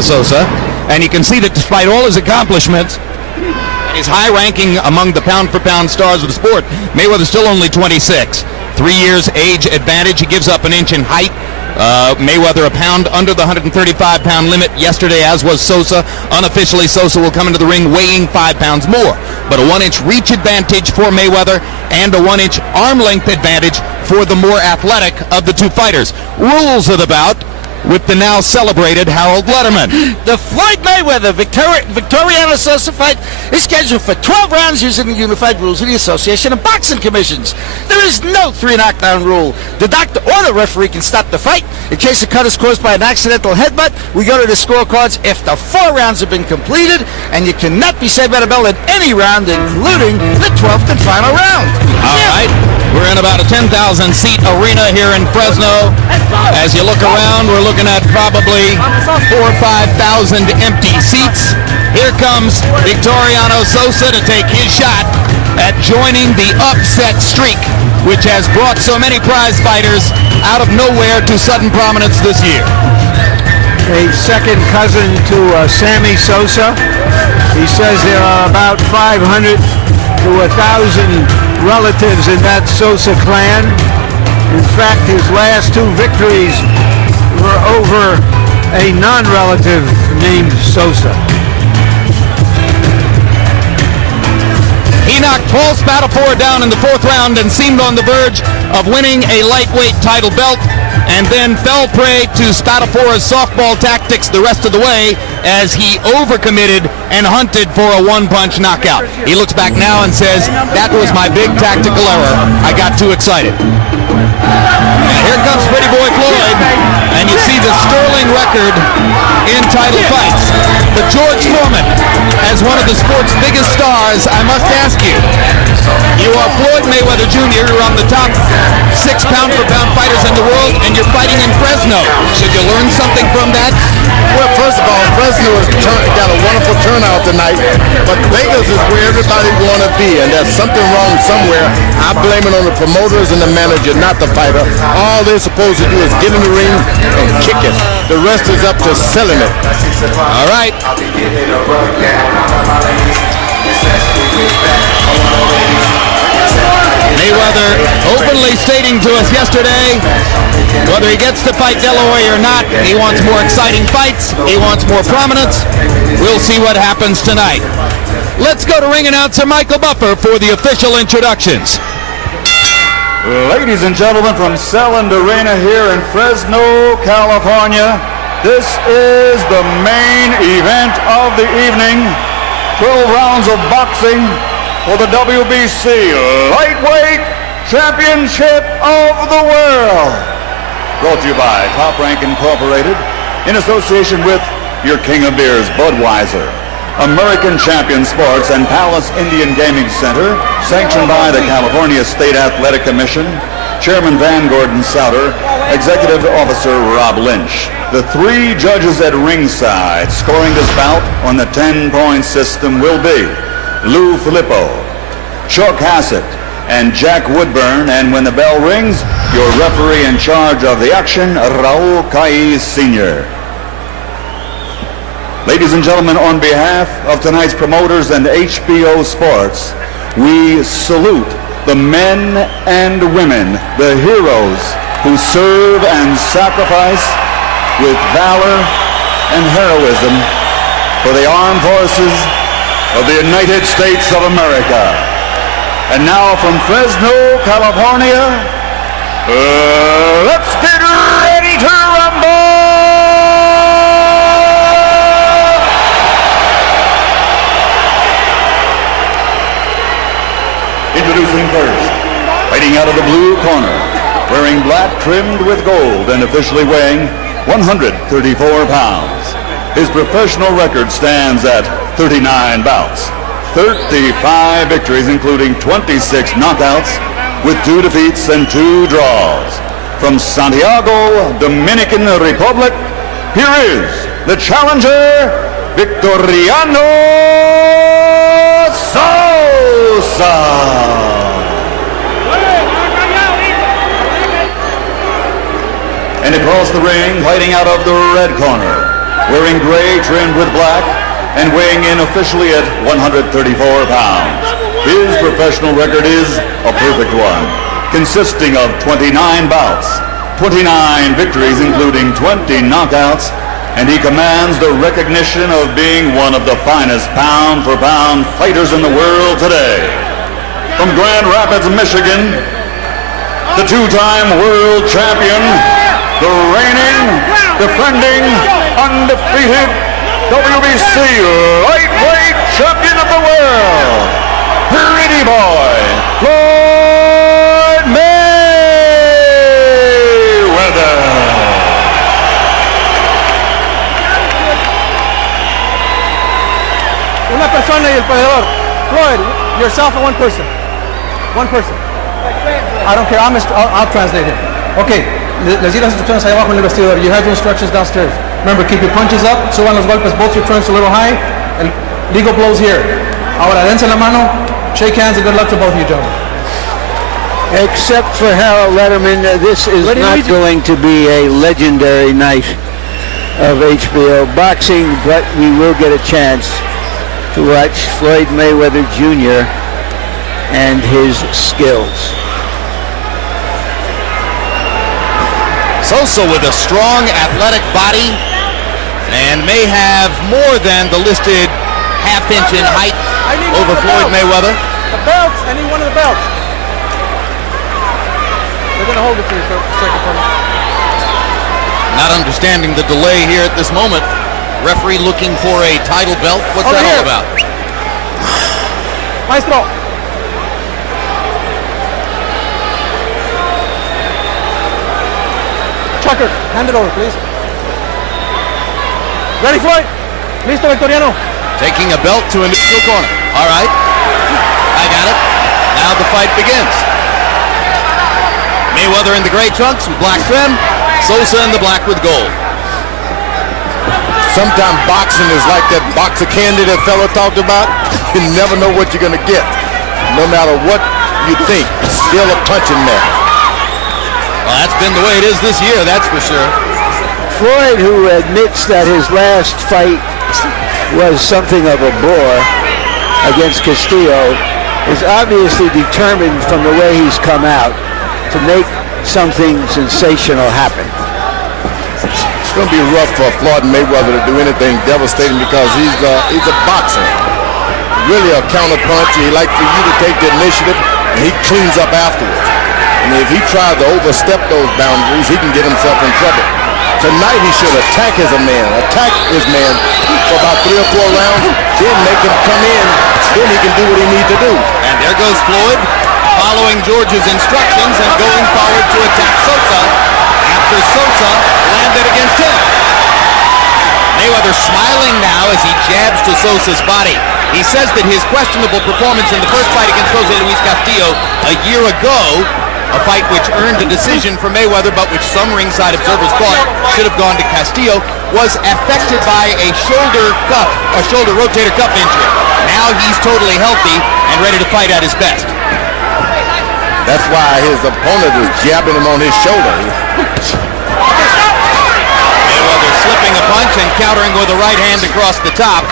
Sosa, and you can see that despite all his accomplishments and his high ranking among the pound-for-pound stars of the sport, Mayweather's still only 26. 3 years age advantage. He gives up an inch in height. Mayweather a pound under the 135-pound limit yesterday, as was Sosa. Unofficially, Sosa will come into the ring weighing 5 pounds more. But a 1-inch reach advantage for Mayweather and a 1-inch arm length advantage for the more athletic of the two fighters. Rules of the bout with the now celebrated Harold Letterman. The Floyd Mayweather Victoriano Sosa fight is scheduled for 12 rounds using the unified rules of the Association of Boxing Commissions. There is no 3 knockdown rule. The doctor or the referee can stop the fight. In case a cut is caused by an accidental headbutt, we go to the scorecards after 4 rounds have been completed, and you cannot be saved by the bell in any round, including the 12th and final round. All right. We're in about a 10,000-seat arena here in Fresno. As you look around, we're looking at probably 4,000 or 5,000 empty seats. Here comes Victoriano Sosa to take his shot at joining the upset streak, which has brought so many prize fighters out of nowhere to sudden prominence this year. A second cousin to Sammy Sosa. He says there are about 500 to 1,000 relatives in that Sosa clan. In fact, his last 2 victories were over a non-relative named Sosa. He knocked Paul Spatafora down in the 4th round and seemed on the verge of winning a lightweight title belt, and then fell prey to Spatafora's softball tactics the rest of the way as he overcommitted and hunted for a 1-punch knockout. He looks back now and says, that was my big tactical error. I got too excited. And here comes Pretty Boy Floyd, and you see the sterling record in title fights. But George Foreman, as one of the sport's biggest stars, I must ask you, you are Floyd Mayweather Jr., you're on the top 6 pound-for-pound fighters in the world, and you're fighting in Fresno. Should you learn something from that? Well, first of all, Fresno has got a wonderful turnout tonight, but Vegas is where everybody want to be, and there's something wrong somewhere. I blame it on the promoters and the manager, not the fighter. All they're supposed to do is get in the ring and kick it. The rest is up to selling it. All right. Mayweather openly stating to us yesterday, whether he gets to fight Delaware or not, he wants more exciting fights, he wants more prominence. We'll see what happens tonight. Let's go to ring announcer Michael Buffer for the official introductions. Ladies and gentlemen, from Selland Arena here in Fresno, California, this is the main event of the evening. 12 rounds of boxing for the WBC Lightweight Championship of the World. Brought to you by Top Rank Incorporated in association with your king of beers, Budweiser. American Champion Sports and Palace Indian Gaming Center, sanctioned by the California State Athletic Commission, Chairman Van Gordon Souter, Executive Officer Rob Lynch. The 3 judges at ringside scoring this bout on the 10-point system will be Lou Filippo, Chuck Hassett, and Jack Woodburn, and when the bell rings, your referee in charge of the action, Raul Caiz Sr. Ladies and gentlemen, on behalf of tonight's promoters and HBO Sports, we salute the men and women, the heroes who serve and sacrifice with valor and heroism for the armed forces of the United States of America. And now from Fresno, California, let's get ready to rumble! Introducing first, fighting out of the blue corner, wearing black trimmed with gold and officially weighing 134 pounds. His professional record stands at 39 bouts, 35 victories, including 26 knockouts, with 2 defeats and 2 draws. From Santiago, Dominican Republic, here is the challenger, Victoriano Sosa. And across the ring, fighting out of the red corner, wearing gray trimmed with black, and weighing in officially at 134 pounds. His professional record is a perfect one, consisting of 29 bouts, 29 victories including 20 knockouts, and he commands the recognition of being one of the finest pound-for-pound fighters in the world today. From Grand Rapids, Michigan, the two-time world champion, the reigning, defending, undefeated WBC lightweight champion of the world, Pretty Boy, Floyd Mayweather. Una persona y el perdedor. Floyd, yourself and one person. One person. I don't care. I'll translate it. Okay. Les di las instrucciones ahí abajo en el vestidor. You have your instructions downstairs. Remember, keep your punches up. Suban los golpes, both your turns a little high. El legal blows here. Ahora, dense la mano. Shake hands and good luck to both of you gentlemen. Except for Harold Letterman, this is not going to be a legendary night of HBO boxing, but we will get a chance to watch Floyd Mayweather Jr. and his skills. Sosa with a strong athletic body and may have more than the listed half-inch in height over Floyd Mayweather. The belts. I need one of the belts. They're going to hold it for you for a second for me. Not understanding the delay here at this moment. Referee looking for a title belt. What's Over that here. all about? Maestro. Chucker, hand it over, please. Ready, Floyd? Listo, Victoriano. Taking a belt to a neutral corner. All right. I got it. Now the fight begins. Mayweather in the gray trunks with black trim. Sosa in the black with gold. Sometimes boxing is like that box of candy that fella talked about. You never know what you're going to get. No matter what you think, still a punch in there. Well, that's been the way it is this year, that's for sure. Floyd, who admits that his last fight was something of a bore against Castillo, is obviously determined from the way he's come out to make something sensational happen. It's going to be rough for Floyd Mayweather to do anything devastating because he's a boxer. Really a counterpunch. He likes for you to take the initiative, and he cleans up afterwards. And if he tries to overstep those boundaries, he can get himself in trouble. Tonight he should attack his man for about 3 or 4 rounds, then make him come in, then he can do what he needs to do. And there goes Floyd, following George's instructions and going forward to attack Sosa after Sosa landed against him. Mayweather smiling now as he jabs to Sosa's body. He says that his questionable performance in the first fight against Jose Luis Castillo a year ago, a fight which earned a decision for Mayweather but which some ringside observers thought should have gone to Castillo, was affected by a shoulder rotator cuff injury. Now he's totally healthy and ready to fight at his best. That's why his opponent is jabbing him on his shoulder. Mayweather slipping a punch and countering with a right hand across the top.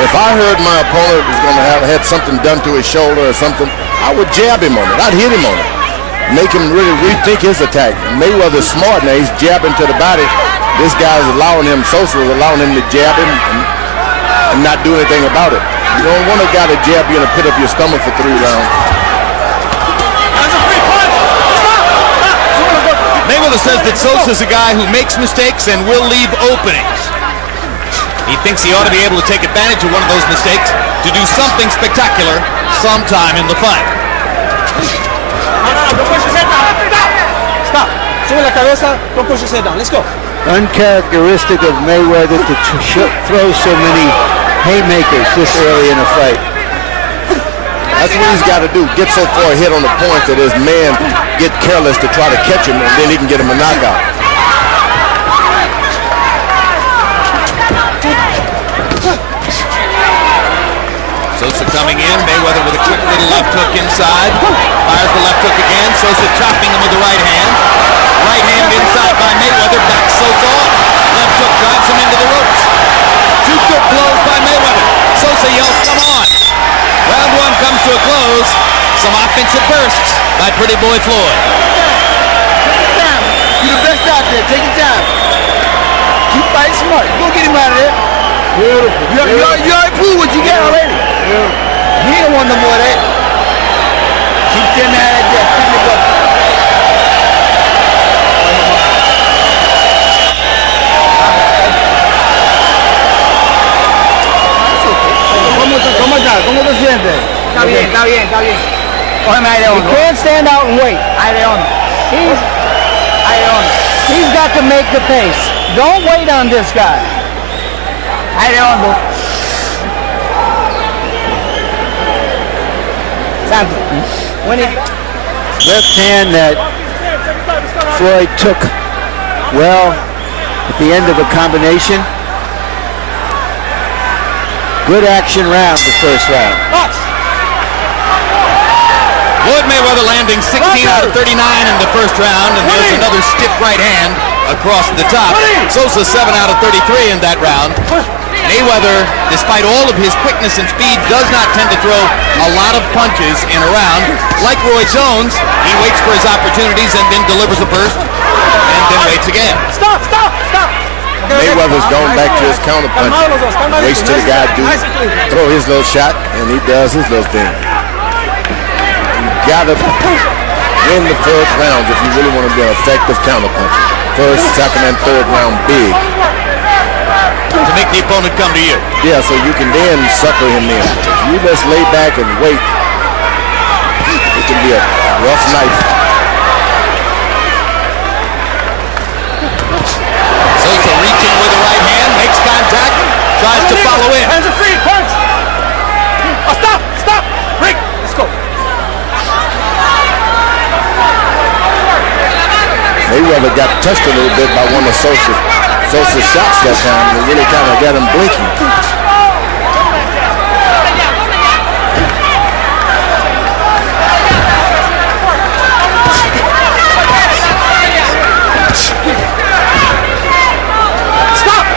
If I heard my opponent was going to have had something done to his shoulder or something, I would jab him on it. I'd hit him on it. Make him really rethink his attack. Mayweather's smart now. He's jabbing to the body. This guy's allowing him, Sosa is allowing him to jab him and not do anything about it. You don't want a guy to jab you in the pit of your stomach for 3 rounds. Mayweather says that Sosa's a guy who makes mistakes and will leave openings. He thinks he ought to be able to take advantage of one of those mistakes to do something spectacular sometime in the fight. Stop. Sube la cabeza. Don't push his head down. Let's go. Uncharacteristic of Mayweather to throw so many haymakers this early in a fight. That's what he's got to do. Get so far ahead on the points that his man get careless to try to catch him, and then he can get him a knockout. Sosa coming in, Mayweather with a quick little left hook inside. Fires the left hook again. Sosa chopping him with the right hand. Right hand inside by Mayweather. Back Sosa off. Left hook drives him into the ropes. 2 good blows by Mayweather. Sosa yells, "Come on!" Round 1 comes to a close. Some offensive bursts by Pretty Boy Floyd. You're the best out there. Take your time. Keep fighting smart. Go get him out of there. Beautiful. You already proved what you got already. He don't want no more of that. Keep getting out of there. Keep it up. ¿Cómo te sientes? Está bien, está bien, está bien. Cógeme ahí de You hondo. can't stand out and wait. Ahí de hondo. Ahí de hondo. He's got to make the pace. Don't wait on this guy. Ahí de hondo. Santo. When he... Left hand that Floyd took well at the end of a combination. Good action round, the first round. Floyd Mayweather landing 16 out of 39 in the first round, and there's another stiff right hand across the top. Sosa 7 out of 33 in that round. Mayweather, despite all of his quickness and speed, does not tend to throw a lot of punches in a round. Like Roy Jones, he waits for his opportunities and then delivers a burst, and then waits again. Stop, stop, stop. Mayweather's going back to his counter punch. Waits till the guy throw his little shot, and he does his little thing. You gotta win the first round if you really want to be an effective counter puncher. First, second, and third round big. To make the opponent come to you. Yeah, so you can then sucker him in. If you just lay back and wait, it can be a rough night. Sosa reaching with the right hand, makes contact, tries to follow in. Hands are free, punch. Oh, stop, stop, break. Let's go. Mayweather got touched a little bit by one of Sosa's shots that time. It really kind of got him blinking. Stop.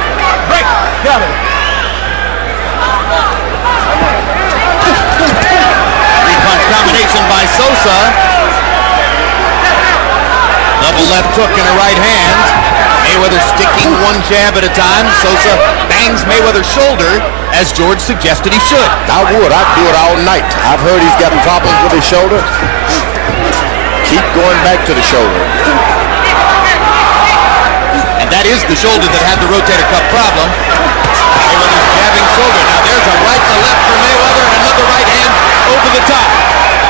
Break. Get out of here. Three-punch combination by Sosa. Double left hook and a right hand. Mayweather sticking one jab at a time. Sosa bangs Mayweather's shoulder, as George suggested he should. I would. I'd do it all night. I've heard he's got problems with his shoulder. Keep going back to the shoulder. And that is the shoulder that had the rotator cuff problem. Mayweather's jabbing shoulder. Now there's a right to left for Mayweather and another right hand over the top.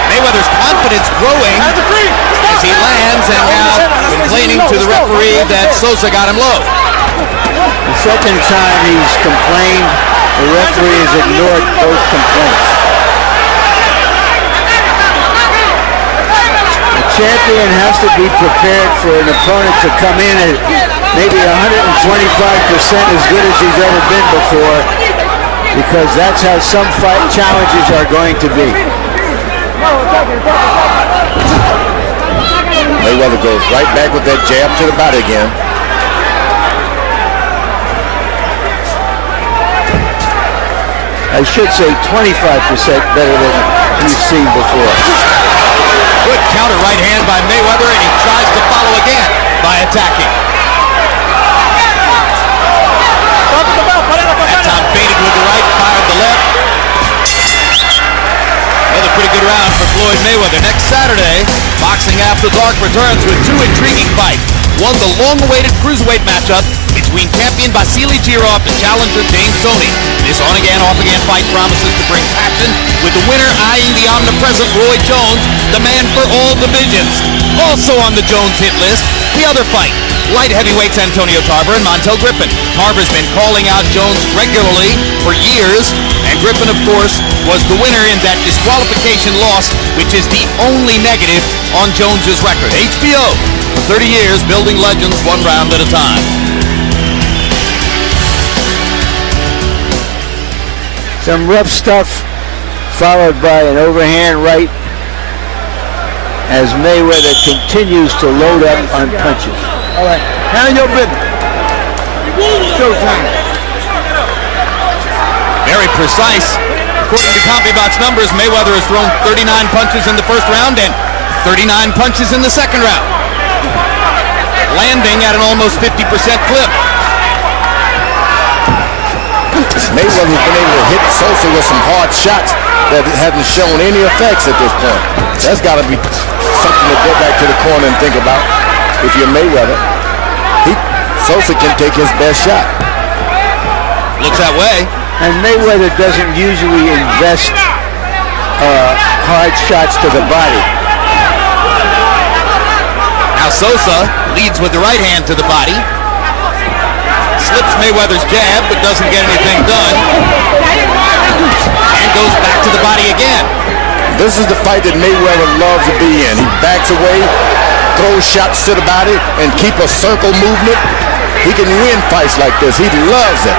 Mayweather's confidence growing as he lands and now complaining to the referee that Sosa got him low. The second time he's complained, the referee has ignored both complaints. The champion has to be prepared for an opponent to come in at maybe 125% as good as he's ever been before, because that's how some fight challenges are going to be. Mayweather goes right back with that jab to the body again. I should say 25% better than you've seen before. Good counter right hand by Mayweather, and he tries to follow again by attacking. That time baited with the right, fired the left. Another pretty good round for Floyd Mayweather. Next Saturday, Boxing After Dark returns with 2 intriguing fights. One, the long-awaited cruiserweight matchup between champion Vasily Jirov and challenger James Toney. This on-again, off-again fight promises to bring passion, with the winner eyeing the omnipresent Roy Jones, the man for all divisions. Also on the Jones hit list, the other fight. Light heavyweights Antonio Tarver and Montel Griffin. Tarver's been calling out Jones regularly for years, and Griffin, of course, was the winner in that disqualification loss, which is the only negative on Jones's record. HBO, for 30 years, building legends one round at a time. Some rough stuff, followed by an overhand right as Mayweather continues to load up on punches. All right. Handle your business. Showtime. Very precise. According to CompuBox numbers, Mayweather has thrown 39 punches in the first round and 39 punches in the second round, landing at an almost 50% clip. Mayweather's been able to hit Sosa with some hard shots that haven't shown any effects at this point. That's got to be something to go back to the corner and think about. If you're Mayweather, Sosa can take his best shot. Looks that way. And Mayweather doesn't usually invest hard shots to the body. Now Sosa leads with the right hand to the body. Slips Mayweather's jab, but doesn't get anything done. And goes back to the body again. This is the fight that Mayweather loves to be in. He backs away, throws shots to the body, and keep a circle movement. He can win fights like this. He loves it.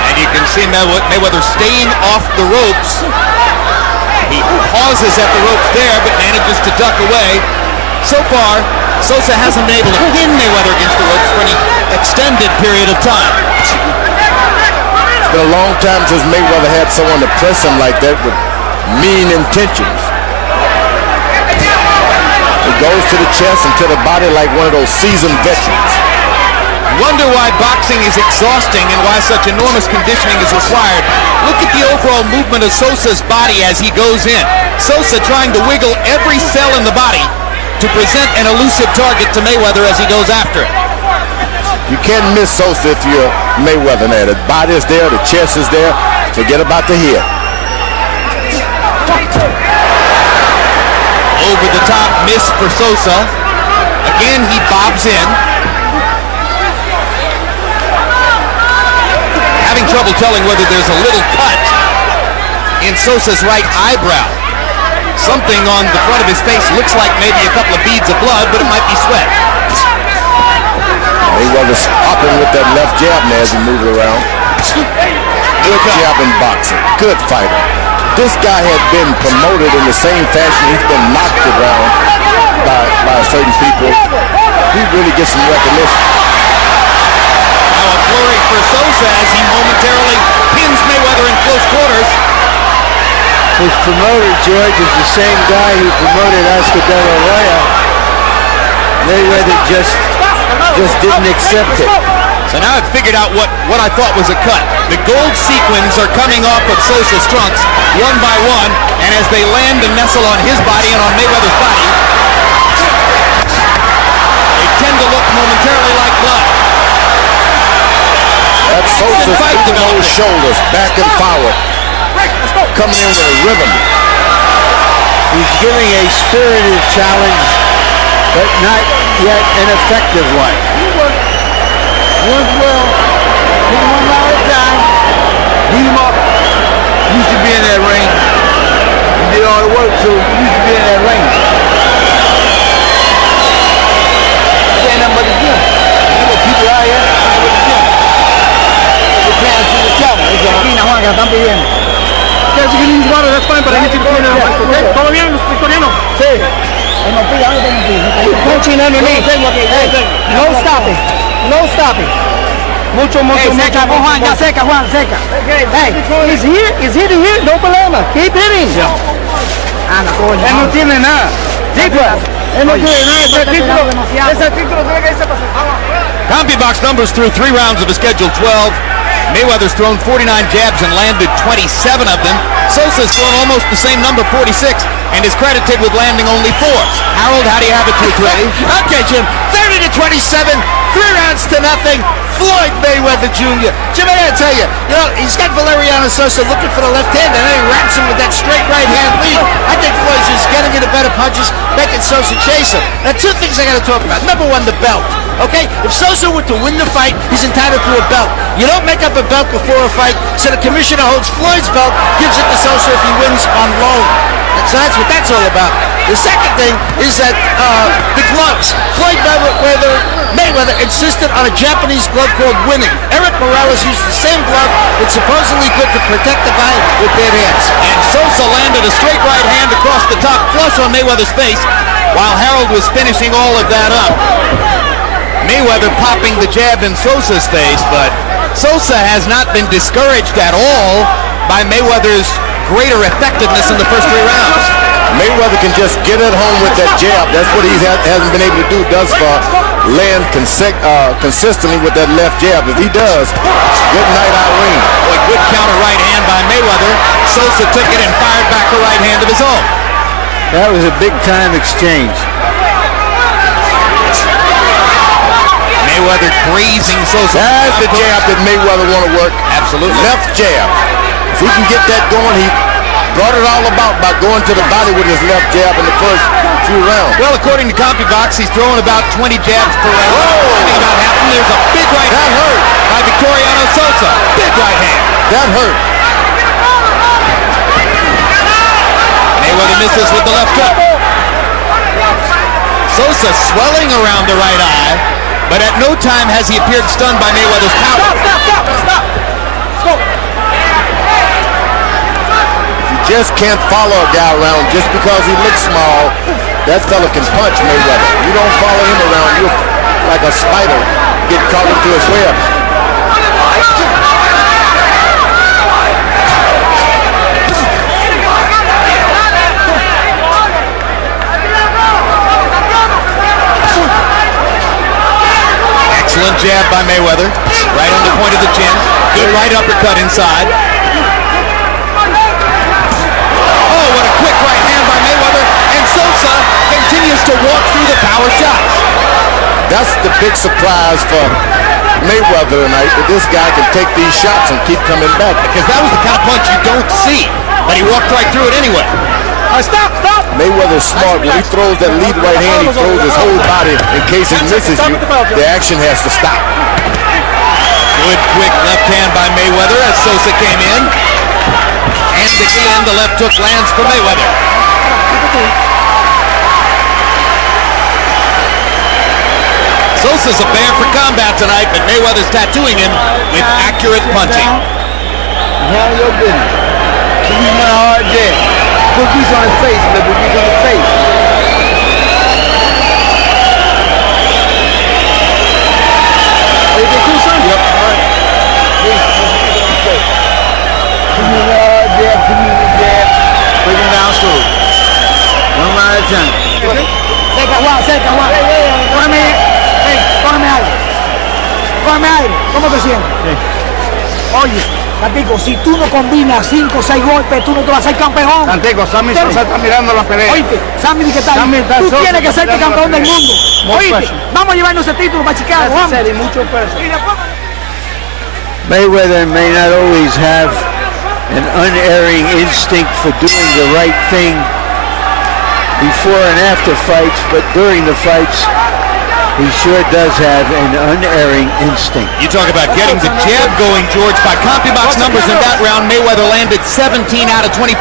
And you can see Mayweather staying off the ropes. He pauses at the ropes there, but manages to duck away. So far, Sosa hasn't been able to pin Mayweather against the ropes for any extended period of time. It's been a long time since Mayweather had someone to press him like that with mean intentions. He goes to the chest and to the body like one of those seasoned veterans. Wonder why boxing is exhausting and why such enormous conditioning is required. Look at the overall movement of Sosa's body as he goes in. Sosa trying to wiggle every cell in the body to present an elusive target to Mayweather as he goes after it. You can't miss Sosa if you're Mayweather now. The body is there, the chest is there. Forget about the head. Over the top miss for Sosa. Again, he bobs in. Having trouble telling whether there's a little cut in Sosa's right eyebrow. Something on the front of his face looks like maybe a couple of beads of blood, but it might be sweat. Mayweather's hopping with that left jab now as he moves around. Good jab in boxing. Good fighter. This guy had been promoted in the same fashion. He's been knocked around by certain people. He really gets some recognition. Now a flurry for Sosa as he momentarily pins Mayweather in close quarters. His promoter, George, is the same guy who promoted Oscar De La Hoya. Mayweather just didn't accept it. So now I've figured out what I thought was a cut. The gold sequins are coming off of Sosa's trunks one by one, and as they land and nestle on his body and on Mayweather's body, they tend to look momentarily like blood. That's Sosa's moving those shoulders back and forward. Coming in with a rhythm. He's giving a spirited challenge, but not yet an effective one. Worked well. Hit him 1 hour at a time. Beat him up. Used to be in that ring. He did all the work, so he used to be in that ring. Ain't nothing but the gym. You know people out here, nothing but the gym. They're paying for the channel. It's a Marina Juan que están pidiendo. That's fine, but I need you to clean it up. ¿Todo bien, Victoriano? Sí. Punching underneath. Hey, no stopping. No stopping. Mucho. Seca, Juan, ya seca, Juan, seca. Hey, he's hitting here, no problema. Keep hitting. Anda, coño. Él no tiene nada. Sí, pues. Él no tiene nada. Ese título tiene que irse para CompuBox numbers through 3 rounds of a scheduled 12. Mayweather's thrown 49 jabs and landed 27 of them. Sosa's thrown almost the same number, 46, and is credited with landing only 4. Harold, how do you have it through 3? Okay, Jim. 30-27, 3 rounds to nothing. Floyd Mayweather Jr. Jim, I gotta tell you, he's got Victoriano Sosa looking for the left hand, and then he wraps him with that straight right hand lead. I think Floyd's just getting into better punches, making Sosa chase him. Now, 2 things I gotta talk about. Number 1, the belt. Okay, if Sosa were to win the fight, he's entitled to a belt. You don't make up a belt before a fight, so the commissioner holds Floyd's belt, gives it to Sosa if he wins on loan. So that's what that's all about. The second thing is that the gloves. Floyd Mayweather insisted on a Japanese glove called Winning. Eric Morales used the same glove that's supposedly good to protect the guy with bad hands. And Sosa landed a straight right hand across the top, flush on Mayweather's face, while Harold was finishing all of that up. Mayweather popping the jab in Sosa's face, but Sosa has not been discouraged at all by Mayweather's greater effectiveness in the first 3 rounds. Mayweather can just get at home with that jab. That's what he hasn't been able to do thus far. Land consistently with that left jab. If he does, good night, Irene. Boy, good counter right hand by Mayweather. Sosa took it and fired back a right hand of his own. That was a big-time exchange. Mayweather grazing Sosa. That's the jab that Mayweather want to work. Absolutely. Left jab. If he can get that going, he brought it all about by going to the body with his left jab in the first few rounds. Well, according to CompuBox, he's throwing about 20 jabs per round. Something about happened. There's a big right hand hurt by Victoriano Sosa. Big right hand. That hurt. Mayweather misses with the left hook. Sosa swelling around the right eye, but at no time has he appeared stunned by Mayweather's power. Stop. Just can't follow a guy around just because he looks small. That fella can punch Mayweather. You don't follow him around, you're like a spider get caught into his web. Excellent jab by Mayweather. Right on the point of the chin. Good right uppercut inside. Sosa continues to walk through the power shots. That's the big surprise for Mayweather tonight, that this guy can take these shots and keep coming back. Because that was the kind of punch you don't see, but he walked right through it anyway. Stop. Mayweather's smart. When he throws that lead right hand, he throws his whole body in case he misses you. The action has to stop. Good quick left hand by Mayweather as Sosa came in. And again, the left hook lands for Mayweather. Sosa's a bear for combat tonight, but Mayweather's tattooing him with accurate punching. Handle your business. He's my hard jab. Put these on his face, put these on his face. Yep. All right. Put me the hard jab, put me the jab. Bring him down slow. One at a time. Cerca, Juan. Cógeme aire. ¿Cómo te sientes? Oye, Tantico, si tú no combinas 5 o 6 golpes, tú no te vas a ser campeón. Tantico, Sammy Sosa está mirando la pelea. Oíste, Sammy dice que está ahí. Tú tienes que serte campeón del mundo. Oíste, vamos a llevarnos ese título para Chicago. Vamos. Mucho peso. Mayweather may not always have an unerring instinct for doing the right thing before and after fights, but during the fights, he sure does have an unerring instinct. You talk about getting the jab going, George. By CompuBox numbers in that round, Mayweather landed 17 out of 25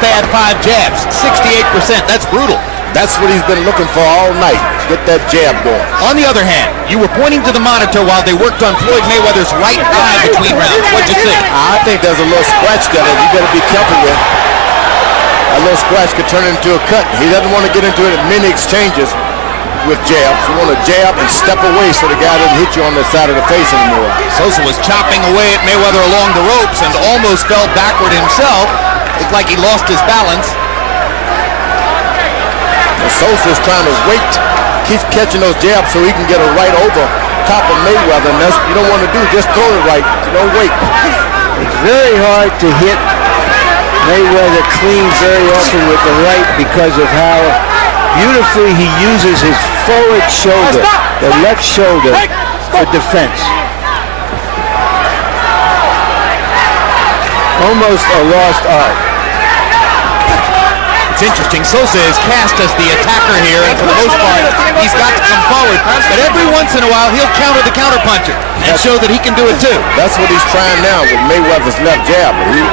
jabs, 68%. That's brutal. That's what he's been looking for all night. Get that jab going. On the other hand, you were pointing to the monitor while they worked on Floyd Mayweather's right eye between rounds. What'd you see? I think there's a little scratch there that you better be careful with. A little scratch could turn into a cut. He doesn't want to get into it in many exchanges with jabs. You want to jab and step away so the guy doesn't hit you on the side of the face anymore. Sosa was chopping away at Mayweather along the ropes and almost fell backward himself. Looked like he lost his balance. And Sosa's trying to wait, keeps catching those jabs so he can get a right over top of Mayweather, and that's what you don't want to do. Just throw it right. You don't wait. It's very hard to hit Mayweather clean very often with the right because of how beautifully he uses his forward shoulder, the left shoulder, for defense. Almost a lost art. It's interesting. Sosa is cast as the attacker here, and for the most part, he's got to come forward. But every once in a while, he'll counter the counterpuncher and show that he can do it too. That's what he's trying now with Mayweather's left jab. He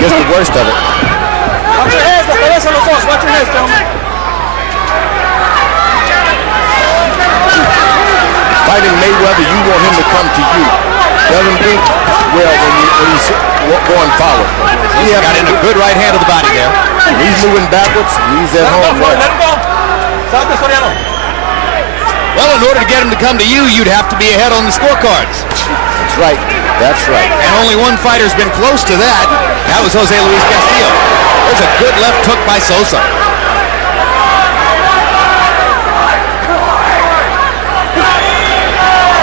gets the worst of it. Watch your heads, the cabeza los dos. Watch your heads, gentlemen. Fighting Mayweather, you want him to come to you. Doesn't do well when he's going forward. He got in a good right hand of the body there. He's moving backwards. He's at home. Let him go. Stop this, Victoriano. Well, in order to get him to come to you, you'd have to be ahead on the scorecards. That's right. That's right. And only one fighter's been close to that. That was Jose Luis Castillo. There's a good left hook by Sosa.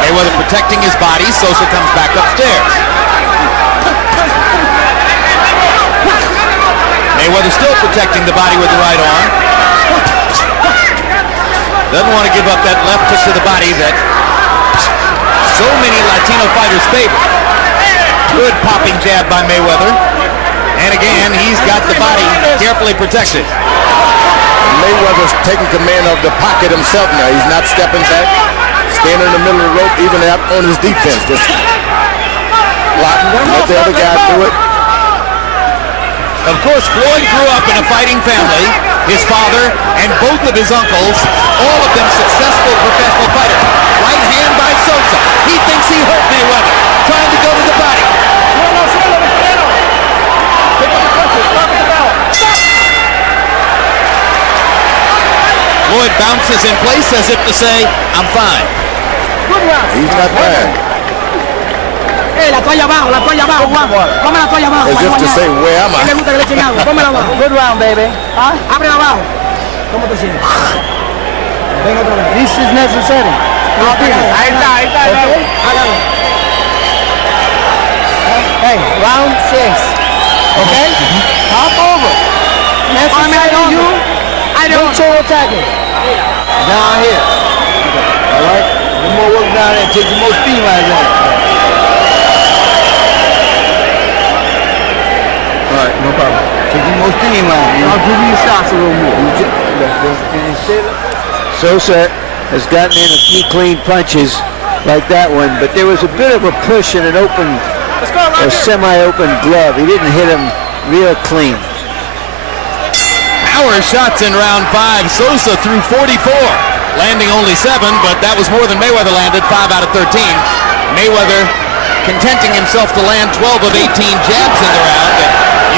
Mayweather protecting his body. Sosa comes back upstairs. Mayweather still protecting the body with the right arm. Doesn't want to give up that left hook to the body that so many Latino fighters favor. Good popping jab by Mayweather. And again, he's got the body carefully protected. Mayweather's taking command of the pocket himself now. He's not stepping back, standing in the middle of the rope, even out on his defense. Just blocking, let the other guy do it. Of course, Floyd grew up in a fighting family. His father and both of his uncles, all of them successful professional fighters. Right hand by Sosa. He thinks he hurt Mayweather, trying to go to the body. Floyd bounces in place as if to say, I'm fine. He's not bad. La toalla abajo, Juan. Ponme la toalla abajo. As if to say, where am I? Le gusta que le echen agua. Pónmela abajo. Good round, baby. ¿Ah? Ábrela abajo. ¿Cómo te sientes? Ven otra vez. This is necessary. Ahí está. Hágalo. Hey, round 6. Okay? Hop over. Necessary you. I don't attack it. Down here. All right? The more work down there. Take the more steam out of that. All right, no problem. Take the most steam out. I'll give you shots a little more. Sosa has gotten in a few clean punches like that one, but there was a bit of a push in an open or semi-open glove. He didn't hit him real clean. Power shots in round 5. Sosa threw 44, landing only 7, but that was more than Mayweather landed, 5 out of 13. Mayweather contenting himself to land 12 of 18 jabs in the round, and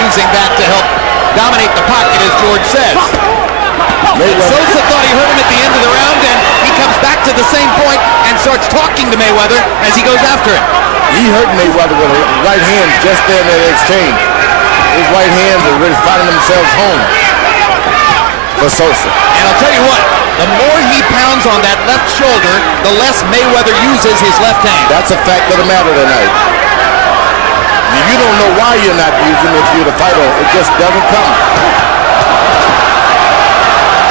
using that to help dominate the pocket, as George says. Sosa thought he hurt him at the end of the round, and he comes back to the same point and starts talking to Mayweather as he goes after him. He hurt Mayweather with a right hand just there in that exchange. His right hands are really finding themselves home for Sosa. And I'll tell you what, the more he pounds on that left shoulder, the less Mayweather uses his left hand. That's a fact of the matter tonight. You don't know why you're not using it if you're the fighter. It just doesn't come.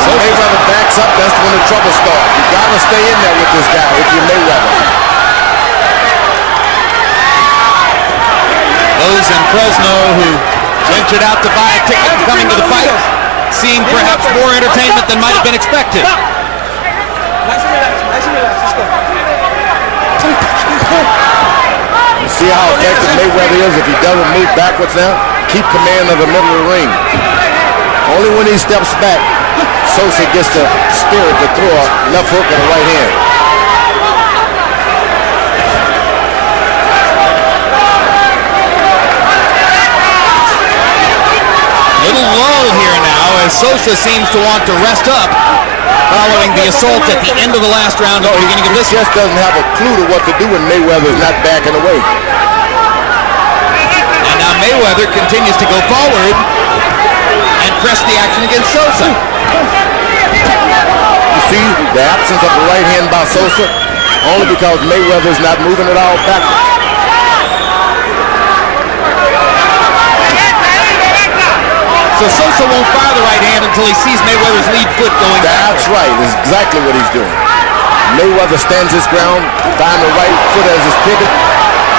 So Mayweather backs up, that's when the trouble starts. You gotta stay in there with this guy if you're Mayweather. Those in Fresno who ventured out to buy a ticket and coming to the fight, seeing perhaps more entertainment than might have been expected. See how effective Mayweather is if he doesn't move backwards now? Keep command of the middle of the ring. Only when he steps back, Sosa gets the spirit to throw a left hook and a right hand. Little lull here now as Sosa seems to want to rest up following the assault at the end of the last round at the beginning of this. He just doesn't have a clue to what to do when Mayweather is not backing away. And now Mayweather continues to go forward and press the action against Sosa. You see the absence of the right hand by Sosa only because Mayweather is not moving at all backwards. So Sosa won't fire the right hand until he sees Mayweather's lead foot going back. That's right. That's exactly what he's doing. Mayweather stands his ground, find the right foot as his pivot,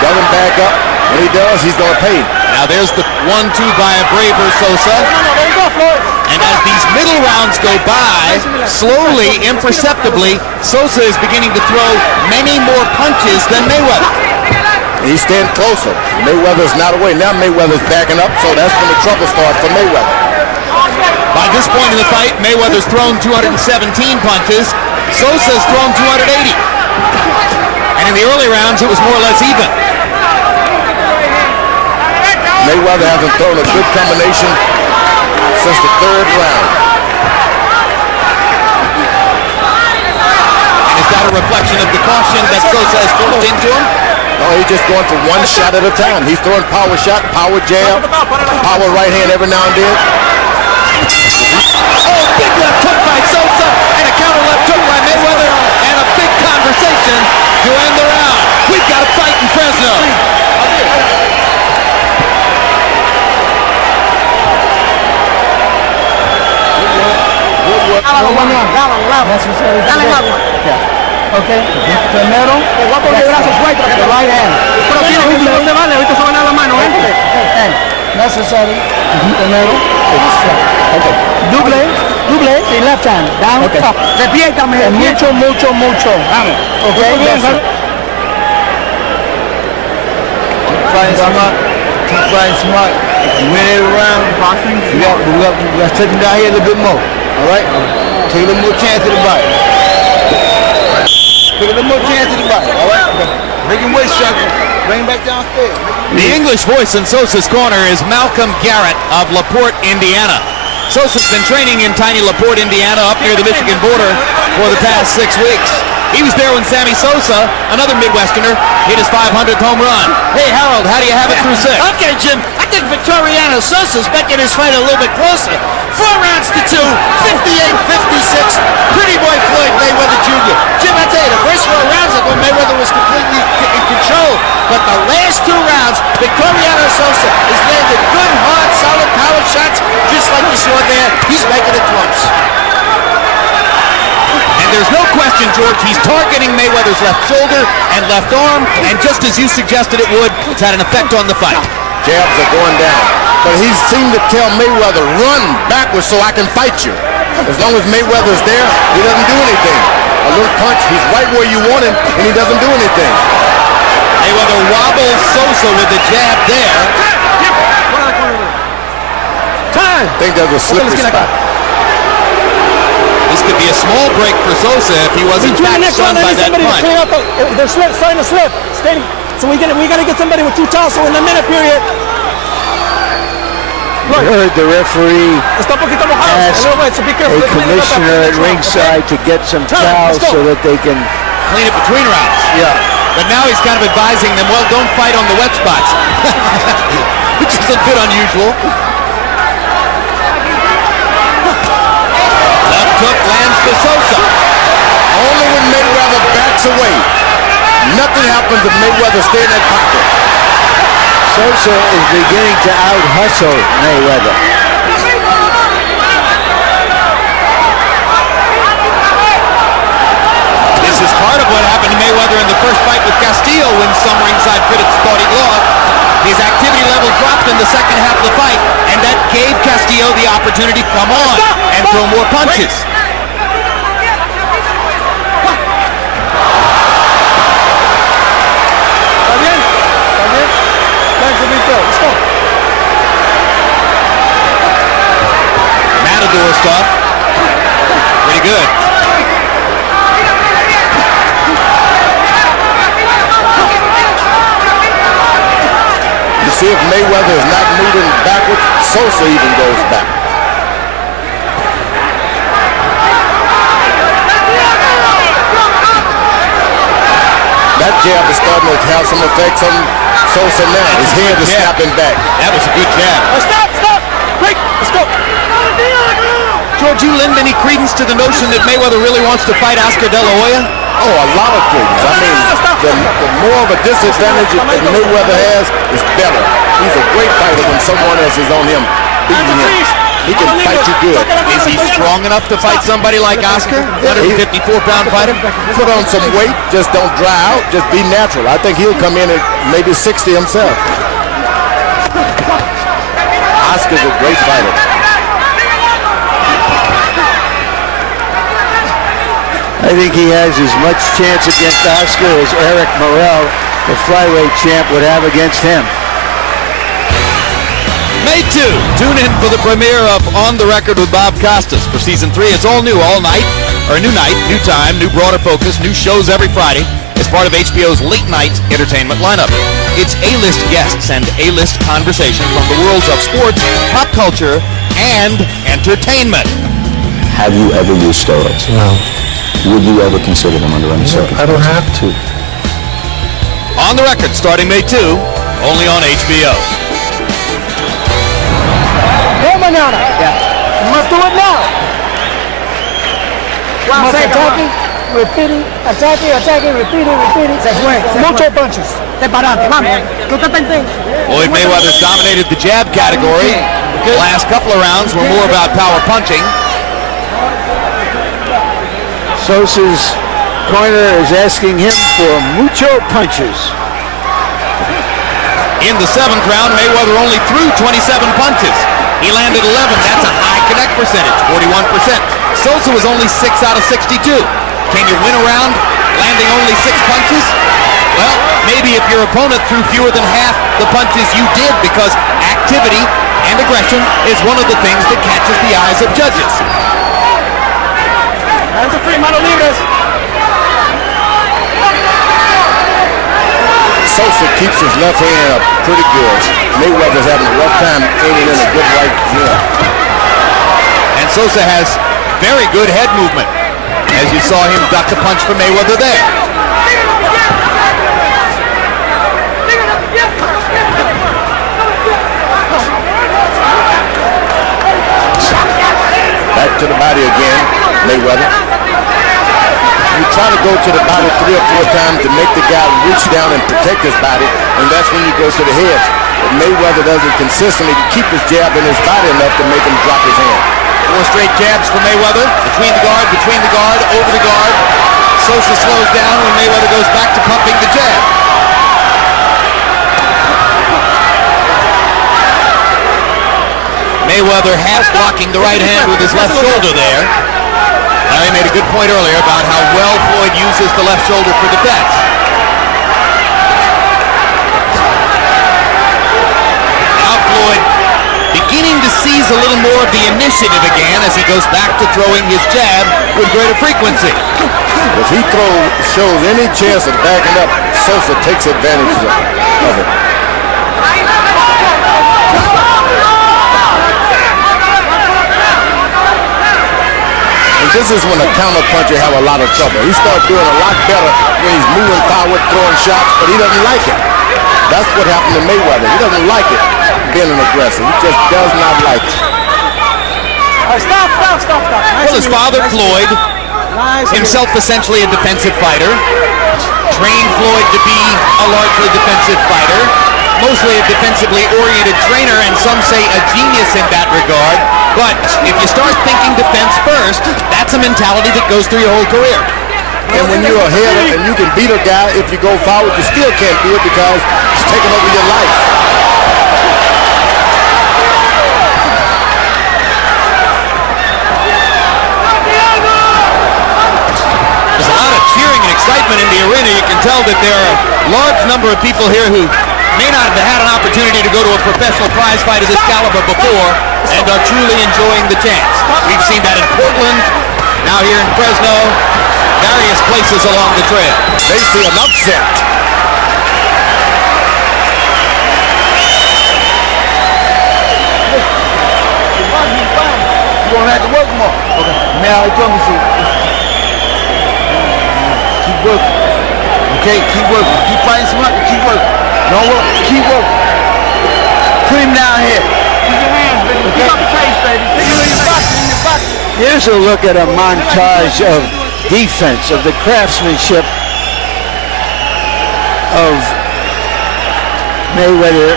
doesn't back up. When he does, he's going to pay. Now there's the 1-2 by a braver Sosa. And as these middle rounds go by, slowly, imperceptibly, Sosa is beginning to throw many more punches than Mayweather. He's staying closer. Mayweather's not away. Now Mayweather's backing up, so that's when the trouble starts for Mayweather. By this point in the fight, Mayweather's thrown 217 punches. Sosa's thrown 280. And in the early rounds, it was more or less even. Mayweather hasn't thrown a good combination since the third round. And his that a reflection of the caution that Sosa has forced into him? No, he's just going for one shot at a time. He's throwing power shot, power jab, power right hand every now and then. Oh, big left hook by Sosa, and a counter left hook by Mayweather, and a big conversation to end the round. We've got a fight in Fresno. Okay. Primero, the right hand. No se vale, ahorita se van a la mano, Necessary. Primero. Okay. Double, the left hand. Down, up. Repiétame. Mucho. Vamos. Okay. Keep fighting smart. Win every round. We got to take him down here a little bit more. All right? Take a little more chance at the body. Take a little more chance at the body. All right? Make him weight struggle. Bring him back downstairs. The English voice in Sosa's corner is Malcolm Garrett of LaPorte, Indiana. Sosa's been training in tiny LaPorte, Indiana, up near the Michigan border for the past 6 weeks. He was there when Sammy Sosa, another Midwesterner, hit his 500th home run. Hey, Harold, how do you have it through 6? Okay, Jim. I think Victoriano Sosa's making his fight a little bit closer. 4 rounds to 2, 58-56. Pretty boy Floyd Mayweather Jr. Jim, I tell you, the first 4 rounds ago, Mayweather was completely in control. But the last 2 rounds, Victoriano Sosa has landed good, hard, solid power shots, just like you saw there. He's making it close. There's no question, George, he's targeting Mayweather's left shoulder and left arm, and just as you suggested it would, it's had an effect on the fight. Jabs are going down. But he seemed to tell Mayweather, run backwards so I can fight you. As long as Mayweather's there, he doesn't do anything. A little punch, he's right where you want him, and he doesn't do anything. Mayweather wobbles Sosa with the jab there. Time! I think there's a slippery spot. This could be a small break for Sosa if he wasn't stunned by that punch. They're starting to slip. So we got to get somebody with 2 towels. So in the minute period, I heard the referee ask a commissioner at ringside to get some towels so that they can clean it between rounds. Yeah. But now he's kind of advising them, well, don't fight on the wet spots, which is a bit unusual. Left hook lands to Sosa. Only when Mayweather backs away. Nothing happens if Mayweather stays in that pocket. Sosa is beginning to out-hustle Mayweather. This is part of what happened to Mayweather in the first fight with Castillo when some ringside critics thought he lost. His activity level dropped in the second half of the fight, and that gave Castillo the opportunity to come on and throw more punches. Matador stuff. Pretty good. You see if Mayweather is not moving backwards, Sosa even goes back. That jab is starting to have some effects on Sosa now. His head is snapping back. That was a good jab. Stop! Break! Let's go! George, you lend any credence to the notion that Mayweather really wants to fight Oscar De La Hoya? Oh, a lot of credence. I mean, the more of a disadvantage that Mayweather has is better. He's a great fighter when someone else is on him, beating him. He can fight you good. Is he strong enough to fight somebody like Oscar? 154-pound fighter? Put on some weight, just don't dry out, just be natural. I think he'll come in at maybe 60 himself. Oscar's a great fighter. I think he has as much chance against Oscar as Eric Morrell, the flyweight champ, would have against him. May 2, tune in for the premiere of On the Record with Bob Costas for season 3. It's all new, all night, or new night, new time, new broader focus, new shows every Friday as part of HBO's late night entertainment lineup. It's A-list guests and A-list conversation from the worlds of sports, pop culture, and entertainment. Have you ever used steroids? No. Would you ever consider them under any circumstances? I don't have to. On the record, starting May 2, only on HBO. No mañana. Yeah. You must do it now. Must attacking, repeating, attacking, repeating. Muchos punches. Floyd Mayweather dominated the jab category. The last couple of rounds were more about power punching. Sosa's corner is asking him for mucho punches. In the 7th round, Mayweather only threw 27 punches. He landed 11. That's a high connect percentage, 41%. Sosa was only 6 out of 62. Can you win a round landing only 6 punches? Well, maybe if your opponent threw fewer than half the punches you did, because activity and aggression is one of the things that catches the eyes of judges. Hands are free, mano libres. Sosa keeps his left hand up pretty good. Mayweather's having a rough time aiming in a good right hand. And Sosa has very good head movement, as you saw him duck a punch from Mayweather there. Back to the body again, Mayweather. You try to go to the body 3 or 4 times to make the guy reach down and protect his body, and that's when you go to the head. But Mayweather does it consistently to keep his jab in his body enough to make him drop his hand. 4 straight jabs for Mayweather, between the guard, over the guard. Sosa slows down when Mayweather goes back to pumping the jab. Mayweather half blocking the right hand with his left shoulder there. Now, he made a good point earlier about how well Floyd uses the left shoulder for defense. Now Floyd beginning to seize a little more of the initiative again as he goes back to throwing his jab with greater frequency. If he shows any chance of backing up, Sosa takes advantage of it. This is when a counter-puncher have a lot of trouble. He starts doing a lot better when he's moving forward, throwing shots, but he doesn't like it. That's what happened to Mayweather. He doesn't like it, being an aggressor. He just does not like it. Stop. Well, his father, Floyd, himself essentially a defensive fighter, trained Floyd to be a largely defensive fighter, mostly a defensively oriented trainer, and some say a genius in that regard. But if you start thinking defense first, that's a mentality that goes through your whole career. And when you're ahead and you can beat a guy, if you go forward, you still can't do it because it's taking over your life. There's a lot of cheering and excitement in the arena. You can tell that there are a large number of people here who may not have had an opportunity to go to a professional prize fight of this caliber before and are truly enjoying the chance. We've seen that in Portland, now here in Fresno, various places along the trail. They see an upset. You're going to have to work more. Okay. Now, I told you. Keep working. Okay, keep working. Keep fighting smart and keep working. Don't work. Keep working. Put him down here. Keep your hands, baby. Keep up the pace, baby. You're in your boxing. Here's a look at a montage of defense, of the craftsmanship of Mayweather.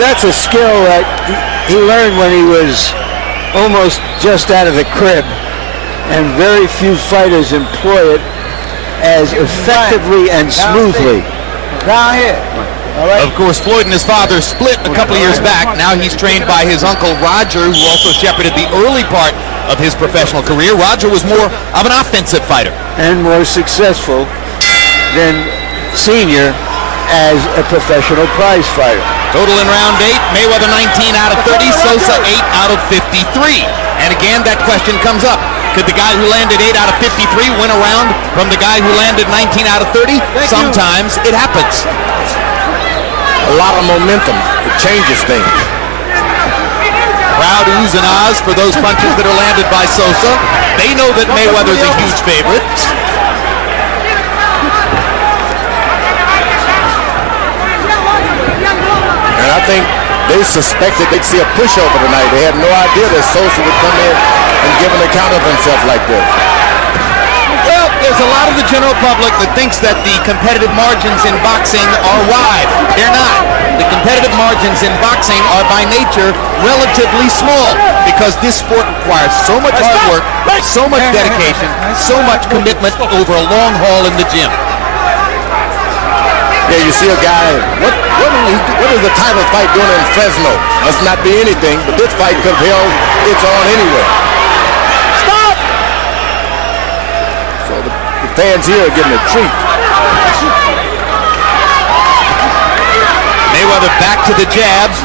That's a skill that he learned when he was almost just out of the crib, and very few fighters employ it as effectively and smoothly. Down here. All right. Of course, Floyd and his father split a couple of years back. Now he's trained by his uncle Roger, who also shepherded the early part of his professional career. Roger was more of an offensive fighter. And more successful than Senior as a professional prize fighter. Total in round 8, Mayweather 19 out of 30, Sosa 8 out of 53. And again, that question comes up. Could the guy who landed 8 out of 53 win a round from the guy who landed 19 out of 30? Sometimes it happens. A lot of momentum. It changes things. Crowd oohs and ahs for those punches that are landed by Sosa. They know that Mayweather's a huge favorite. And I think they suspected they'd see a pushover tonight. They had no idea that Sosa would come in and give an account of himself like this. Well, there's a lot of the general public that thinks that the competitive margins in boxing are wide. They're not. The competitive margins in boxing are by nature relatively small because this sport requires so much hard work, so much dedication, so much commitment over a long haul in the gym. Yeah, you see a guy, what is the title fight doing in Fresno? Must not be anything, but this fight could have held its on anyway. Stop! So the fans here are getting a treat. Mayweather back to the jabs.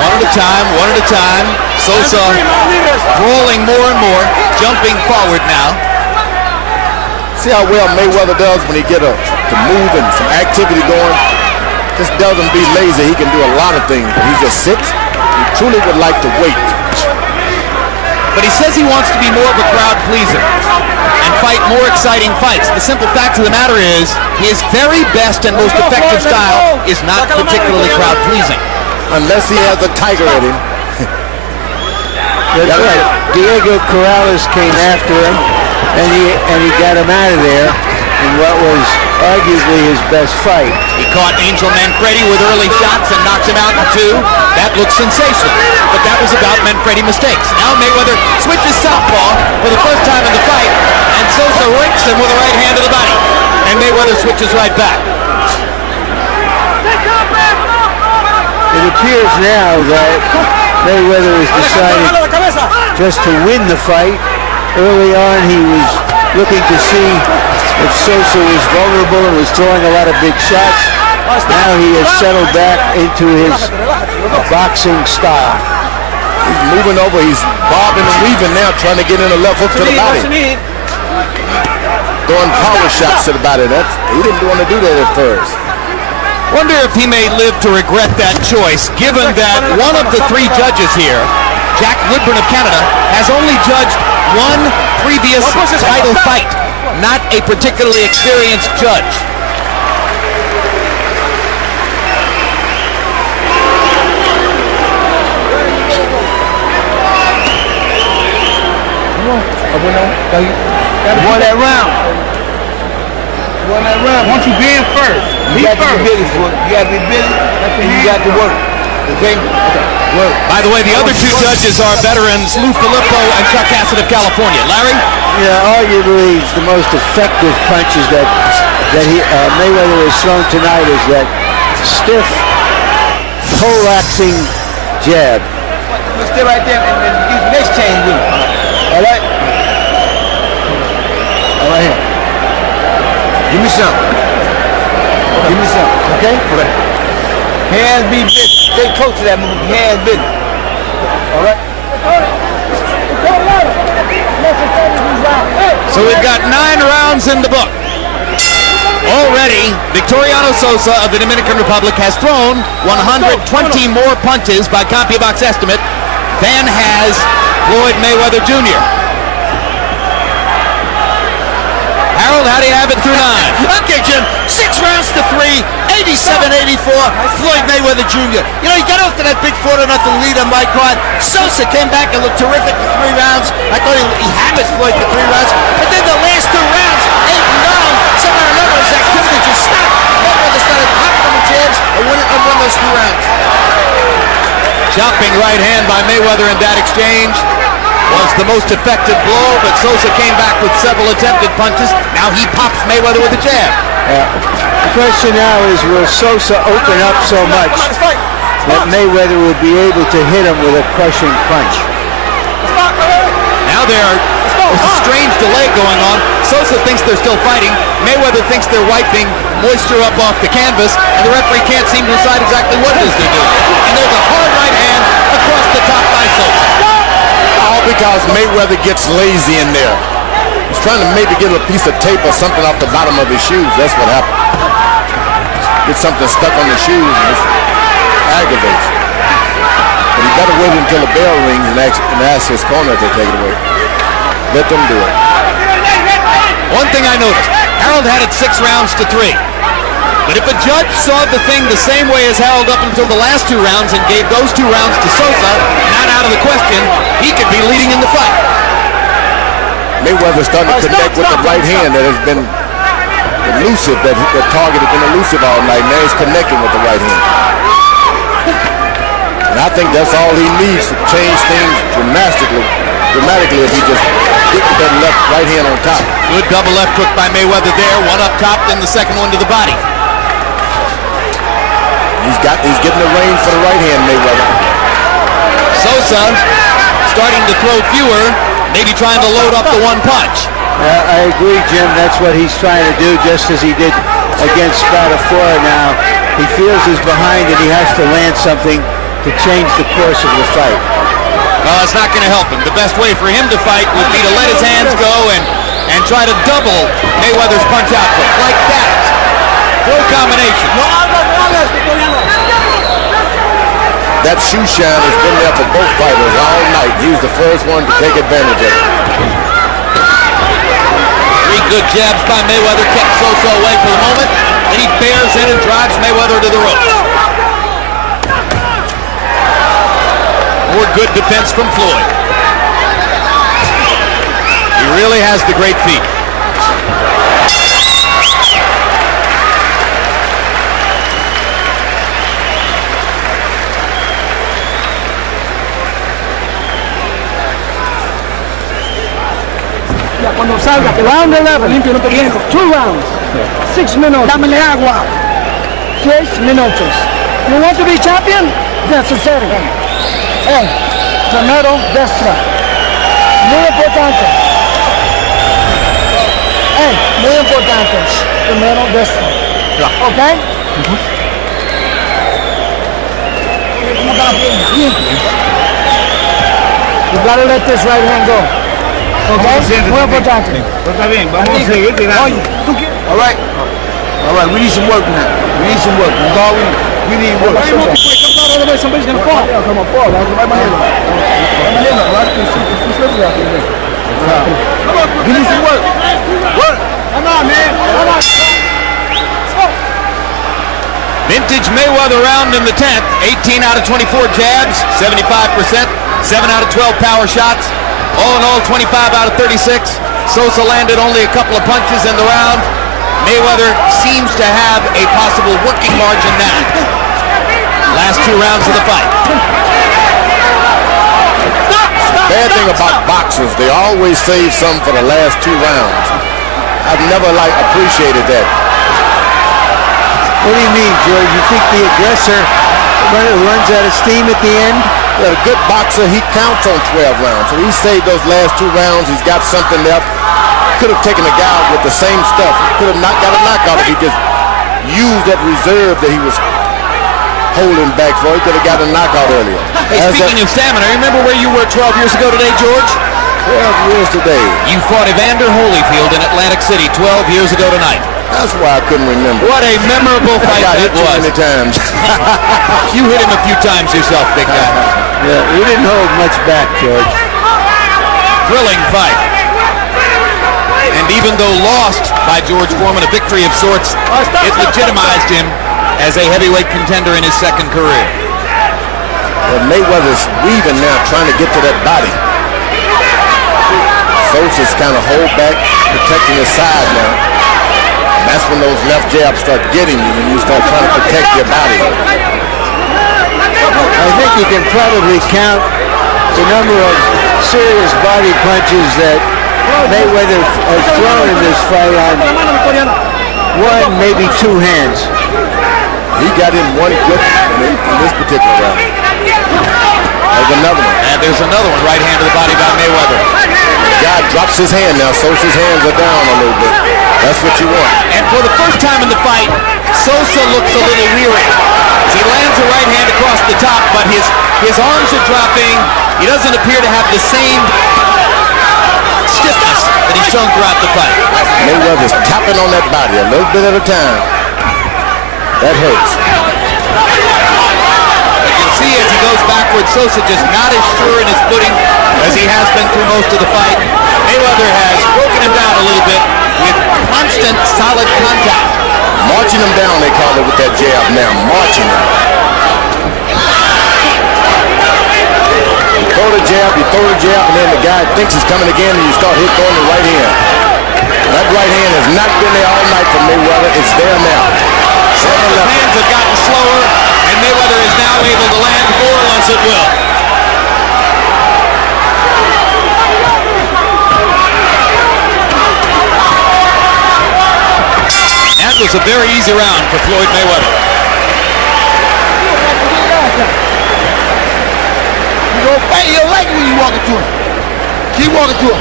One at a time, one at a time. Sosa rolling more and more, jumping forward now. See how well Mayweather does when he get to move and some activity going. Just doesn't be lazy. He can do a lot of things. He just sits. He truly would like to wait. But he says he wants to be more of a crowd pleaser and fight more exciting fights. The simple fact of the matter is his very best and most effective style is not particularly crowd pleasing. Unless he has a tiger in him. That's right. Diego Corrales came after him, and he got him out of there in what was arguably his best fight. He caught Angel Manfredi with early shots and knocked him out in two. That looked sensational, but that was about Manfredi mistakes. Now Mayweather switches southpaw for the first time in the fight, and Sosa rakes him with a right hand to the body. And Mayweather switches right back. It appears now that Mayweather has decided just to win the fight. Early on, he was looking to see if Sosa was vulnerable and was throwing a lot of big shots. Now he has settled back into his boxing style. He's moving over. He's bobbing and weaving now, trying to get in a left hook to the body. Throwing power shots to the body. He didn't want to do that at first. Wonder if he may live to regret that choice, given that one of the three judges here, Jack Woodburn of Canada, has only judged one previous title fight, not a particularly experienced judge. You won that round. You won that round. Once you be in first, you got to be busy. You got to be busy, and you got to work. Okay? Work. By the way, the other two judges are veterans Lou Filippo and Chuck Hassett of California. Larry? Yeah, arguably the most effective punches that Mayweather has thrown tonight is that stiff, poleaxing jab. You stay right there and use the next chain with it. All right? All right here. Give me some. Give me some. Okay? Okay. Hands be busy. Stay close to that move. Hands busy. All right? So we've got 9 rounds in the book. Already, Victoriano Sosa of the Dominican Republic has thrown 120 more punches by CompuBox estimate than has Floyd Mayweather Jr. Harold, how do you have it through 9? Okay, Jim. 6 rounds to 3, 87-84, Floyd Mayweather Jr. You know, he got off to that big 4-0 lead on my card. Sosa came back and looked terrific for 3 rounds. I thought he hammered Floyd for 3 rounds. But then the last 2 rounds, 8 and 9, somehow or another, his activity just stopped. Mayweather started popping on the jabs and won those 2 rounds. Chopping right hand by Mayweather in that exchange was the most effective blow, but Sosa came back with several attempted punches. Now he pops Mayweather with a jab. The question now is, will Sosa open up so much that Mayweather would be able to hit him with a crushing punch? Now there's a strange delay going on. Sosa thinks they're still fighting. Mayweather thinks they're wiping moisture up off the canvas, and the referee can't seem to decide exactly what it is they're doing. And there's a hard right hand across the top by Sosa. All because Mayweather gets lazy in there. He's trying to maybe get a piece of tape or something off the bottom of his shoes. That's what happened. Get something stuck on the shoes and it aggravates. But he Better wait until the bell rings and ask his corner to take it away. Let them do it. One thing I noticed, Harold had it 6 rounds to 3. But if a judge saw the thing the same way as Harold up until the last 2 rounds and gave those 2 rounds to Sosa, not out of the question, he could be leading in the fight. Mayweather's starting to connect with the right hand that has been elusive, that target has been elusive all night. Now he's connecting with the right hand. And I think that's all he needs to change things dramatically if he just gets that right hand on top. Good double left hook by Mayweather there. One up top, then the second one to the body. He's getting the range for the right hand, Mayweather. Sosa starting to throw fewer, maybe trying to load up the one punch. I agree, Jim. That's what he's trying to do, just as he did against Spadafora. Now he feels he's behind and he has to land something to change the course of the fight. Well, it's not going to help him. The best way for him to fight would be to let his hands go and try to double Mayweather's punch output like that. Full combination. That shoe shine has been there for both fighters all night. He was the first one to take advantage of it. 3 good jabs by Mayweather kept Sosa away for the moment. Then he bears in and drives Mayweather to the ropes. More good defense from Floyd. He really has the great feet. Cuando salga, round 11, 2 rounds, 6 minutes. Dámele agua. 6 minutos. You want to be champion? Necessary. Hey, primero destra. Muy importante. Hey, muy importante. Primero destra. Okay? You gotta let this right hand go. Okay? Muy importante. Está bien, vamos a seguir tirando. All right. All right, we need some work now. We need some work. That's all we need work. Somebody's gonna fall. Come on, fall. That's right behind him. We need some work. Work. Come on, man. Come on. Vintage Mayweather round in the 10th. 18 out of 24 jabs, 75%. 7 out of 12 power shots. All in all, 25 out of 36. Sosa landed only a couple of punches in the round. Mayweather seems to have a possible working margin now. Last 2 rounds of the fight. Bad thing about boxers, they always save some for the last 2 rounds. I've never appreciated that. What do you mean, George? You think the aggressor runs out of steam at the end? A good boxer, he counts on 12 rounds. So he saved those last 2 rounds. He's got something left. Could have taken a guy out with the same stuff. Could have got a knockout if he just used that reserve that he was holding back for. He could have got a knockout earlier. Hey, speaking of stamina, remember where you were 12 years ago today, George? 12 years today. You fought Evander Holyfield in Atlantic City 12 years ago tonight. That's why I couldn't remember. What a memorable fight I got that hit too was. many times. You hit him a few times yourself, big guy. Yeah, we didn't hold much back, George. Thrilling fight. And even though lost by George Foreman, a victory of sorts, it legitimized him as a heavyweight contender in his second career. Well, Mayweather's weaving now, trying to get to that body. Sosa's kind of hold back, protecting his side now. That's when those left jabs start getting you, when you start trying to protect your body. I think you can probably count the number of serious body punches that Mayweather has thrown in this fight on 1, maybe 2 hands. He got in one good in this particular round. There's another one. And there's another one, right hand to the body by Mayweather. The guy drops his hand now. Sosa's hands are down a little bit. That's what you want. And for the first time in the fight, Sosa looks a little weary. He lands a right hand across the top, but his arms are dropping. He doesn't appear to have the same stiffness that he's shown throughout the fight. Mayweather's tapping on that body a little bit at a time. That hurts. You can see as he goes backwards forward. Sosa just not as sure in his footing as he has been through most of the fight. Mayweather has broken him down a little bit with constant, solid contact. Marching him down, they call it with that jab now. Marching him. You throw the jab, and then the guy thinks he's coming again, and you start throwing the right hand. That right hand has not been there all night for Mayweather. It's there now. Sosa's hands have gotten slower, and Mayweather is now able to land more or less at will. That was a very easy round for Floyd Mayweather. You don't like it when you walk into him. Keep walking to him.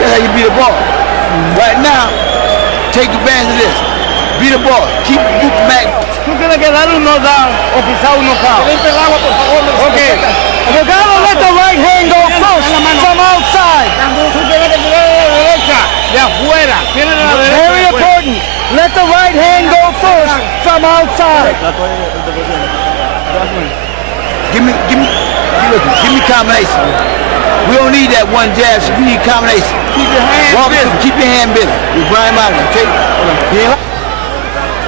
That's how you beat a ball. Right now, take advantage of this. Beat the ball. Keep moving back. Tú tienes que darle un knockdown o pisar un knockout. Okay. Regalo, let the right hand go first from outside. Very important. Let the right hand go first from outside. Give me combination. We don't need that one jab, so we need combination. Keep your hand busy. Keep your hand busy. You Brian Martin, okay?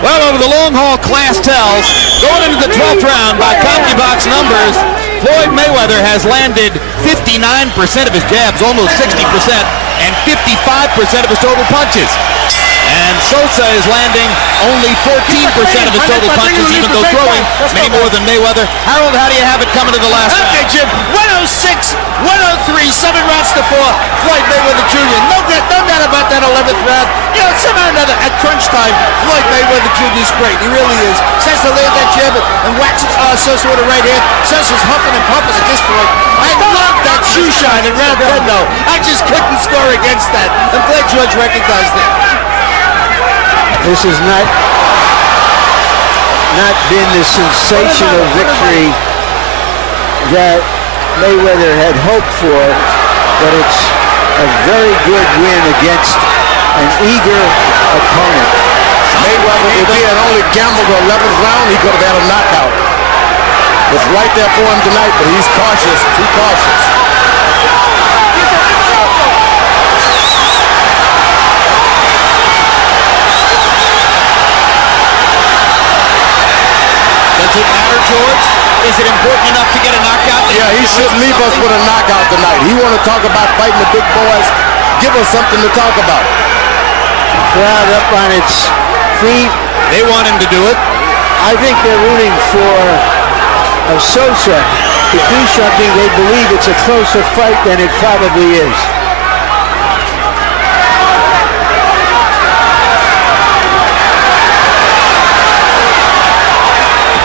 Well, over the long haul class tells, going into the 12th round by CompuBox numbers, Floyd Mayweather has landed 59% of his jabs, almost 60%, and 55% of his total punches. And Sosa is landing only 14% of his total punches, even though throwing many more than Mayweather. Harold, how do you have it coming to the last round? Okay, Jim. 106, 103, 7 rounds to 4. Floyd Mayweather Jr. No doubt about that 11th round. You know, somehow or another, at crunch time, Floyd Mayweather Jr. is great. He really is. Starts to land that jab and whacks Sosa with a right hand. Sosa's huffing and puffing at this point. I love that shoe shine in round 10, though. I just couldn't score against that. I'm glad George recognized it. This has not been the sensational victory that Mayweather had hoped for, but it's a very good win against an eager opponent. Mayweather, if he had only gambled the 11th round, he could have had a knockout. It's right there for him tonight, but he's cautious, too cautious. Does it matter, George? Is it important enough to get a knockout? Yeah, he should leave us with a knockout tonight. He want to talk about fighting the big boys. Give us something to talk about. Crowd up on its feet. They want him to do it. I think they're rooting for Sosa to do something. They believe it's a closer fight than it probably is.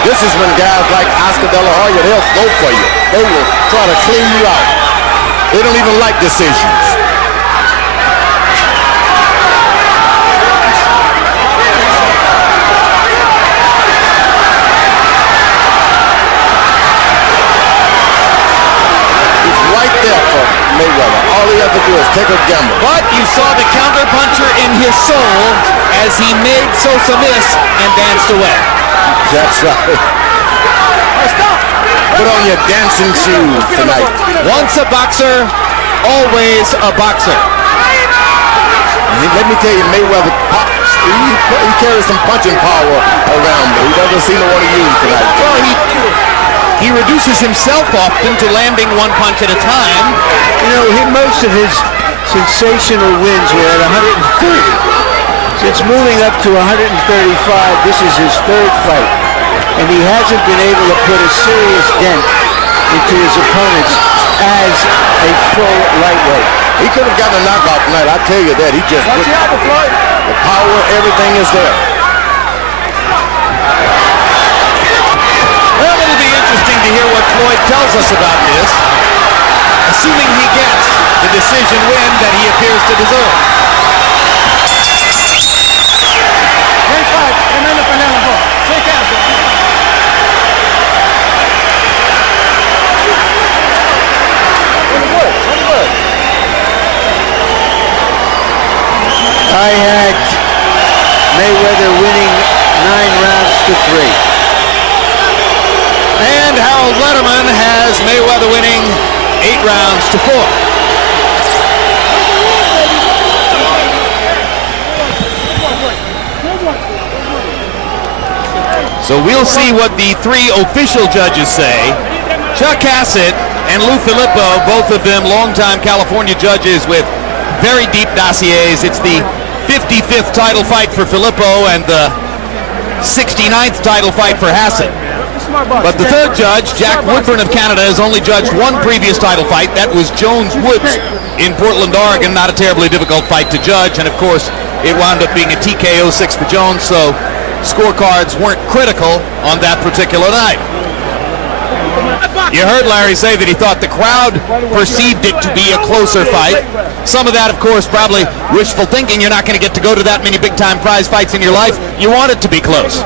This is when guys like Oscar De La Hoya, they'll go for you. They will try to clean you out. They don't even like decisions. It's right there for Mayweather. All he has to do is take a gamble. But you saw the counterpuncher in his soul as he made Sosa miss and danced away. That's right. Put on your dancing shoes tonight. Once a boxer, always a boxer. Let me tell you, Mayweather pops. He carries some punching power around, but he doesn't seem to want to use tonight. Well, he reduces himself often to landing one punch at a time. You know, most of his sensational wins were at 130. Since moving up to 135, this is his third fight, and he hasn't been able to put a serious dent into his opponents as a full lightweight. He could have gotten a knockout tonight, I tell you that. He just put the power, everything is there. Well, it'll be interesting to hear what Floyd tells us about this, assuming he gets the decision win that he appears to deserve. I had Mayweather winning 9 rounds to 3. Harold Letterman has Mayweather winning 8 rounds to 4. So we'll see what the 3 official judges say. Chuck Hassett and Lou Filippo, both of them longtime California judges with very deep dossiers. It's the 55th title fight for Filippo and the 69th title fight for Hassett. But the third judge, Jack Woodburn of Canada, has only judged 1 previous title fight. That was Jones Woods in Portland, Oregon. Not a terribly difficult fight to judge. And of course, it wound up being a TKO 6 for Jones, so scorecards weren't critical on that particular night. You heard Larry say that he thought the crowd perceived it to be a closer fight. Some of that, of course, probably wishful thinking. You're not going to get to go to that many big-time prize fights in your life. You want it to be close.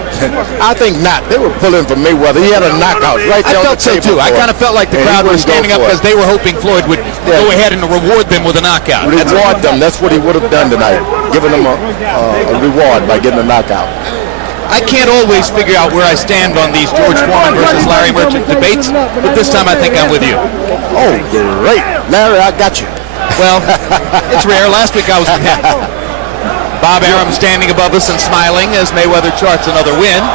I think not. They were pulling for Mayweather. He had a knockout right there on the table. I felt so, too. I kind of felt like the crowd was standing up because they were hoping Floyd would go ahead and reward them with a knockout. Reward them. That's what he would have done tonight, giving them a reward by getting a knockout. I can't always figure out where I stand on these George Foreman versus Larry Merchant debates, but this time I think I'm with you. Oh, great. Larry, I got you. Well, it's rare. Last week I was with him. Bob Arum standing above us and smiling as Mayweather charts another win.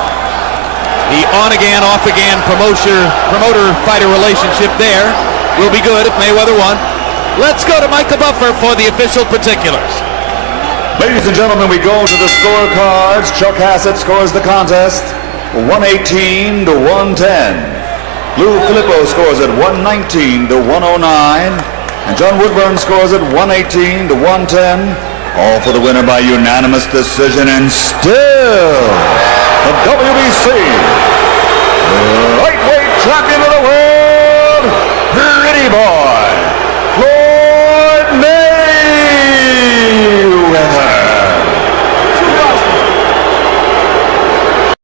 The on-again, off-again promoter-fighter relationship there will be good if Mayweather won. Let's go to Michael Buffer for the official particulars. Ladies and gentlemen, we go to the scorecards. Chuck Hassett scores the contest 118 to 110. Lou Filippo scores at 119 to 109. And John Woodburn scores at 118 to 110. All for the winner by unanimous decision, and still the WBC